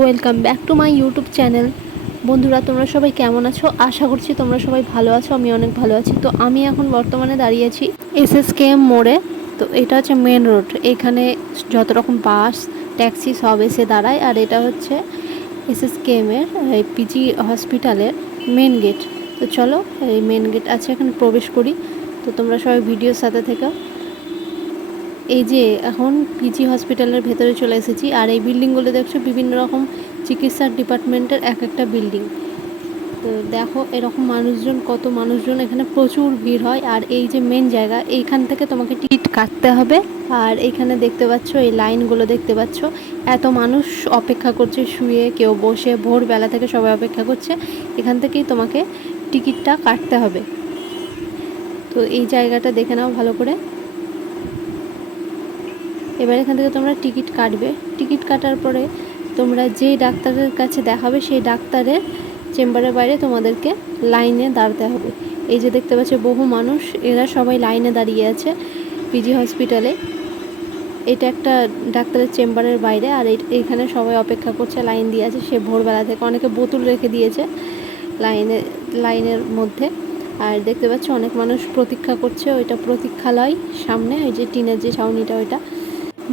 Welcome back to my YouTube channel. বন্ধুরা, তোমরা সবাই কেমন আছো? আশা করছি তোমরা সবাই ভালো আছো। আমি অনেক ভালো আছি। তো আমি এখন বর্তমানে দাঁড়িয়ে আছি SSKM মোড়ে। তো এটা হচ্ছে মেন রোড। এখানে যত রকম বাস, ট্যাক্সি সব এসে দাঁড়ায়। আর এটা হচ্ছে SSKM-এর পিজি হসপিটালের মেন গেট। তো চলো, এই মেন গেট আছে, এখানে প্রবেশ করি। তো তোমরা সবাই ভিডিওর সাথে থেকো। এই যে এখন পিজি হসপিটালের ভেতরে চলে এসেছি। আর এই বিল্ডিংগুলো দেখছো বিভিন্ন রকম চিকিৎসার ডিপার্টমেন্টের এক একটা বিল্ডিং। তো দেখো এরকম মানুষজন, কত মানুষজন, এখানে প্রচুর ভিড় হয়। আর এই যে মেন জায়গা, এইখান থেকে তোমাকে টিকিট কাটতে হবে। আর এখানে দেখতে পাচ্ছ, এই লাইনগুলো দেখতে পাচ্ছ, এত মানুষ অপেক্ষা করছে, শুয়ে কেউ বসে, ভোরবেলা থেকে সবাই অপেক্ষা করছে। এখান থেকেই তোমাকে টিকিটটা কাটতে হবে। তো এই জায়গাটা দেখে নাও ভালো করে। এবার এখান থেকে তোমরা টিকিট কাটবে। টিকিট কাটার পরে তোমরা যেই ডাক্তারের কাছে দেখাবে সেই ডাক্তারের চেম্বারের বাইরে তোমাদেরকে লাইনে দাঁড়াতে হবে। এই যে দেখতে পাচ্ছ বহু মানুষ, এরা সবাই লাইনে দাঁড়িয়ে আছে পিজি হসপিটালে। এটা একটা ডাক্তারের চেম্বারের বাইরে। আর এইখানে সবাই অপেক্ষা করছে, লাইন দিয়ে আছে সে ভোরবেলা থেকে। অনেকে বোতল রেখে দিয়েছে লাইনের মধ্যে। আর দেখতে পাচ্ছ অনেক মানুষ প্রতীক্ষা করছে। ওইটা প্রতীক্ষালয় সামনে, ওই যে টিনের যে ছাউনিটা, ওইটা।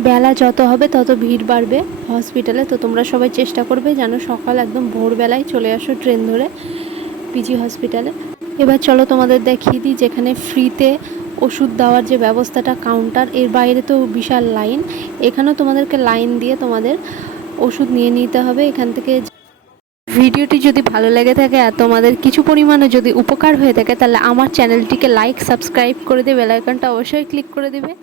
বেলা যত হবে তত ভিড় বাড়বে হসপিটালে। তো তোমরা সবাই চেষ্টা করবে যেন সকাল একদম ভোরবেলায় চলে আসো ট্রেন ধরে পিজি হসপিটালে। এবার চলো তোমাদের দেখিয়ে দিই যেখানে ফ্রিতে ওষুধ দেওয়ার যে ব্যবস্থাটা, কাউন্টার, এর বাইরে তো বিশাল লাইন। এখানেও তোমাদেরকে লাইন দিয়ে তোমাদের ওষুধ নিয়ে নিতে হবে এখান থেকে। ভিডিওটি যদি ভালো লেগে থাকে আর তোমাদের কিছু পরিমাণে যদি উপকার হয়ে থাকে, তাহলে আমার চ্যানেলটিকে লাইক, সাবস্ক্রাইব করে দিয়ে বেল আইকনটা অবশ্যই ক্লিক করে দেবে।